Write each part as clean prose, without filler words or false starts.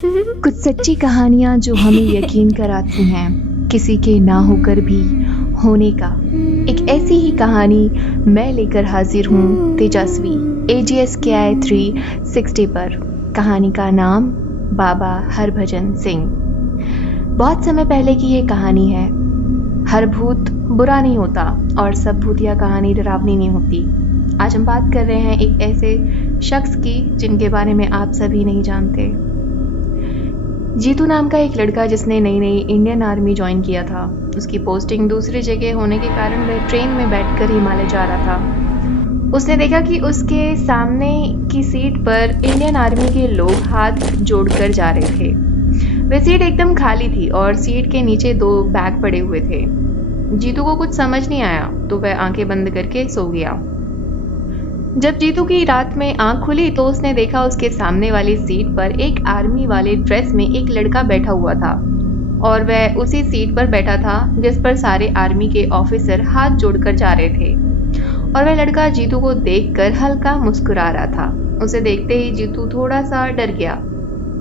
कुछ सच्ची कहानियां जो हमें यकीन कराती हैं किसी के ना होकर भी होने का। एक ऐसी ही कहानी मैं लेकर हाजिर हूँ तेजस्वी AGS KI 360 पर। कहानी का नाम बाबा हरभजन सिंह। बहुत समय पहले की ये कहानी है। हर भूत बुरा नहीं होता और सब भूतिया कहानी डरावनी नहीं होती। आज हम बात कर रहे हैं एक ऐसे शख्स की जिनके बारे में आप सभी नहीं जानते। जीतू नाम का एक लड़का जिसने नई नई इंडियन आर्मी ज्वाइन किया था। उसकी पोस्टिंग दूसरी जगह होने के कारण वह ट्रेन में बैठकर हिमालय जा रहा था। उसने देखा कि उसके सामने की सीट पर इंडियन आर्मी के लोग हाथ जोड़कर जा रहे थे। वह सीट एकदम खाली थी और सीट के नीचे 2 बैग पड़े हुए थे। जीतू को कुछ समझ नहीं आया तो वह आंखें बंद करके सो गया। जब जीतू की रात में आंख खुली तो उसने देखा उसके सामने वाली सीट पर एक आर्मी वाले ड्रेस में एक लड़का बैठा हुआ था और वह उसी सीट पर बैठा था जिस पर सारे आर्मी के ऑफिसर हाथ जोड़कर जा रहे थे। और वह लड़का जीतू को देखकर हल्का मुस्कुरा रहा था। उसे देखते ही जीतू थोड़ा सा डर गया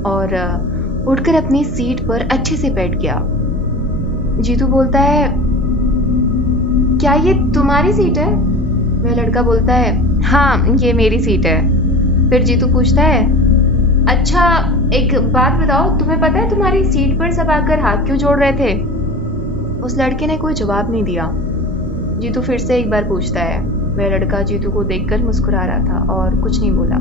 और उठकर अपनी सीट पर अच्छे से बैठ गया। जीतू बोलता है, क्या ये तुम्हारी सीट है? वह लड़का बोलता है, हाँ ये मेरी सीट है। फिर जीतू पूछता है, अच्छा एक बात बताओ, तुम्हें पता है तुम्हारी सीट पर सब आकर हाथ क्यों जोड़ रहे थे? उस लड़के ने कोई जवाब नहीं दिया। जीतू फिर से एक बार पूछता है। वह लड़का जीतू को देखकर मुस्कुरा रहा था और कुछ नहीं बोला।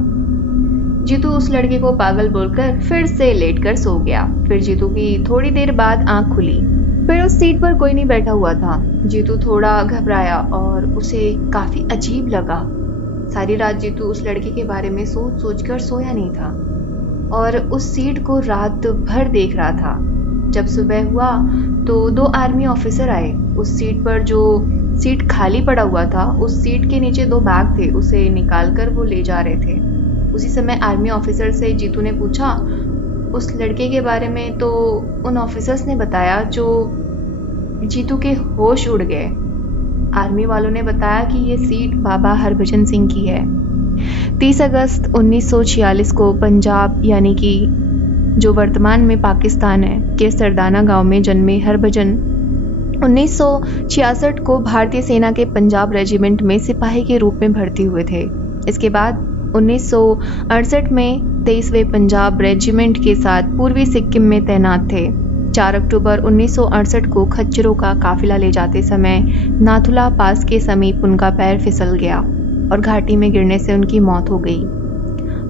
जीतू उस लड़के को पागल बोलकर फिर से लेटकर सो गया। फिर जीतू की थोड़ी देर बाद आंख खुली। फिर उस सीट पर कोई नहीं बैठा हुआ था। जीतू थोड़ा घबराया और उसे काफी अजीब लगा। सारी रात जीतू उस लड़के के बारे में सोच सोचकर सोया नहीं था और उस सीट को रात भर देख रहा था। जब सुबह हुआ तो 2 आर्मी ऑफिसर आए। उस सीट पर जो सीट खाली पड़ा हुआ था, उस सीट के नीचे 2 बैग थे, उसे निकालकर वो ले जा रहे थे। उसी समय आर्मी ऑफिसर से जीतू ने पूछा उस लड़के के बारे में, तो उन ऑफिसर्स ने बताया जो जीतू के होश उड़ गए। आर्मी वालों ने बताया कि ये सीट बाबा हरभजन सिंह की है। 30 अगस्त 1946 को पंजाब यानी कि जो वर्तमान में पाकिस्तान है के सरदाना गांव में जन्मे हरभजन 1966 को भारतीय सेना के पंजाब रेजिमेंट में सिपाही के रूप में भर्ती हुए थे। इसके बाद 1968 में 23वें पंजाब रेजिमेंट के साथ पूर्वी सिक्किम में तैनात थे। 4 अक्टूबर 1968 को खच्चरों का काफिला ले जाते समय नाथुला पास के समीप उनका पैर फिसल गया और घाटी में गिरने से उनकी मौत हो गई।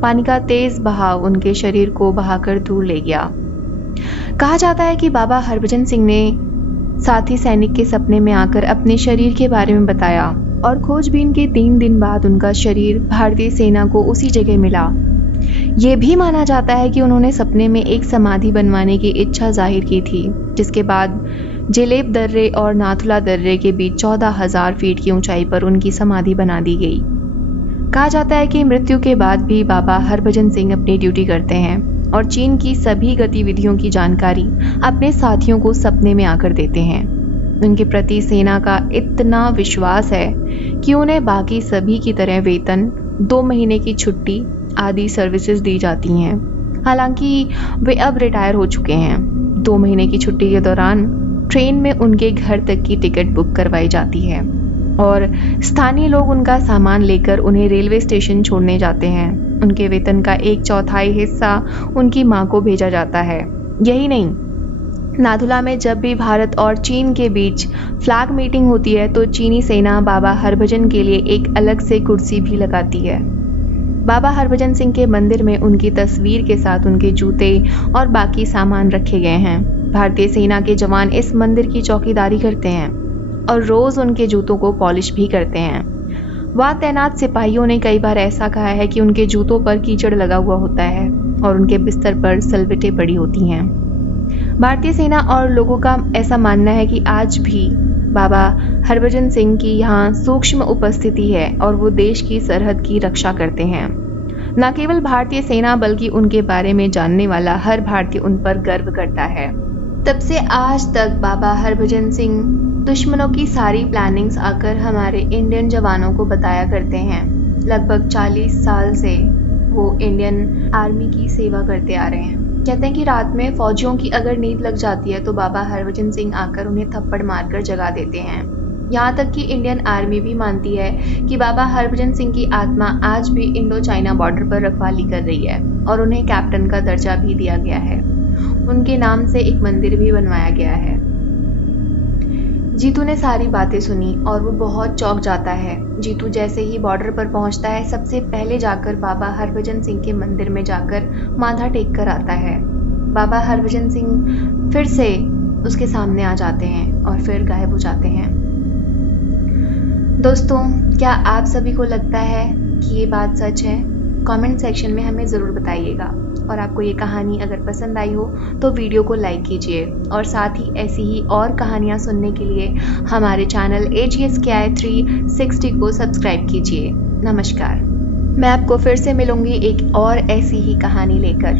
पानी का तेज बहाव उनके शरीर को बहाकर दूर ले गया। कहा जाता है कि बाबा हरभजन सिंह ने साथी सैनिक के सपने में आकर अपने शरीर के बारे में बताया और खोजबीन के 3 दिन बाद उनका शरीर भारतीय सेना को उसी जगह मिला। ये भी माना जाता है कि उन्होंने सपने में एक समाधि बनवाने की इच्छा जाहिर की थी, जिसके बाद जेलेब दर्रे और नाथुला दर्रे के बीच 14,000 फीट की ऊंचाई पर उनकी समाधि बना दी गई। कहा जाता है कि मृत्यु के बाद भी बाबा हरभजन सिंह अपनी ड्यूटी करते हैं और चीन की सभी गतिविधियों की जानकारी अपने साथियों को सपने में आकर देते हैं। उनके प्रति सेना का इतना विश्वास है कि उन्हें बाकी सभी की तरह वेतन, 2 महीने की छुट्टी आदि सर्विसेज दी जाती हैं। हालांकि वे अब रिटायर हो चुके हैं। 2 महीने की छुट्टी के दौरान ट्रेन में उनके घर तक की टिकट बुक करवाई जाती है और स्थानीय लोग उनका सामान लेकर उन्हें रेलवे स्टेशन छोड़ने जाते हैं। उनके वेतन का 1/4 हिस्सा उनकी मां को भेजा जाता है। यही नहीं, नाथुला में जब भी भारत और चीन के बीच फ्लैग मीटिंग होती है तो चीनी सेना बाबा हरभजन के लिए एक अलग से कुर्सी भी लगाती है। बाबा हरभजन सिंह के मंदिर में उनकी तस्वीर के साथ उनके जूते और बाकी सामान रखे गए हैं। भारतीय सेना के जवान इस मंदिर की चौकीदारी करते हैं और रोज उनके जूतों को पॉलिश भी करते हैं। वहां तैनात सिपाहियों ने कई बार ऐसा कहा है कि उनके जूतों पर कीचड़ लगा हुआ होता है और उनके बिस्तर पर सलवटें पड़ी होती हैं। भारतीय सेना और लोगों का ऐसा मानना है कि आज भी बाबा हरभजन सिंह की यहाँ सूक्ष्म उपस्थिति है और वो देश की सरहद की रक्षा करते हैं। न केवल भारतीय सेना बल्कि उनके बारे में जानने वाला हर भारतीय उन पर गर्व करता है। तब से आज तक बाबा हरभजन सिंह दुश्मनों की सारी प्लानिंग्स आकर हमारे इंडियन जवानों को बताया करते हैं। लगभग 40 साल से वो इंडियन आर्मी की सेवा करते आ रहे हैं। कहते हैं कि रात में फौजियों की अगर नींद लग जाती है तो बाबा हरभजन सिंह आकर उन्हें थप्पड़ मारकर जगा देते हैं। यहाँ तक कि इंडियन आर्मी भी मानती है कि बाबा हरभजन सिंह की आत्मा आज भी इंडो चाइना बॉर्डर पर रखवाली कर रही है और उन्हें कैप्टन का दर्जा भी दिया गया है। उनके नाम से एक मंदिर भी बनवाया गया है। जीतू ने सारी बातें सुनी और वो बहुत चौंक जाता है। जीतू जैसे ही बॉर्डर पर पहुंचता है सबसे पहले जाकर बाबा हरभजन सिंह के मंदिर में जाकर माथा टेक कर आता है। बाबा हरभजन सिंह फिर से उसके सामने आ जाते हैं और फिर गायब हो जाते हैं। दोस्तों, क्या आप सभी को लगता है कि ये बात सच है? कमेंट सेक्शन में हमें ज़रूर बताइएगा। और आपको ये कहानी अगर पसंद आई हो तो वीडियो को लाइक कीजिए और साथ ही ऐसी ही और कहानियाँ सुनने के लिए हमारे चैनल AGSKI 360 को सब्सक्राइब कीजिए। नमस्कार। मैं आपको फिर से मिलूंगी एक और ऐसी ही कहानी लेकर।